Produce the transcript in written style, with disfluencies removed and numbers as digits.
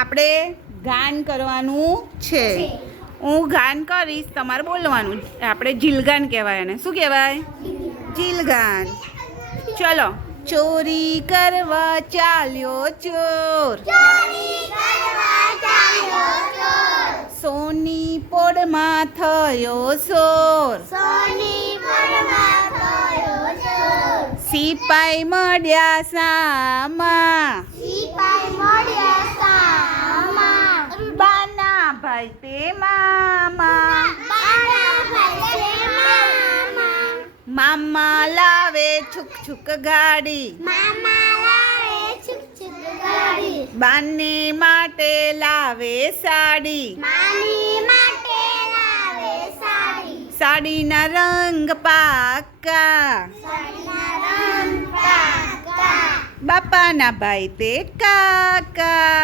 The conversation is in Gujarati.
આપણે ગાન કરવાનું છે. હું ગાન કરીશ, તમારે બોલવાનું. આપણે જીલગાન કહેવાય એને. શું કહેવાય? જીલગાન. ચલો. ચોરી કરવા ચાલ્યો ચોર, સોની પોળમાં થયો સોર, સિપાઈ મળ્યા સામા, બાના ભાઈ તે મામા, મામા લાવે છુક છુક ગાડી, બાને માટે લાવે સાડી, સાડીના રંગ પાકા, બાપાના ભાઈ તે કાકા.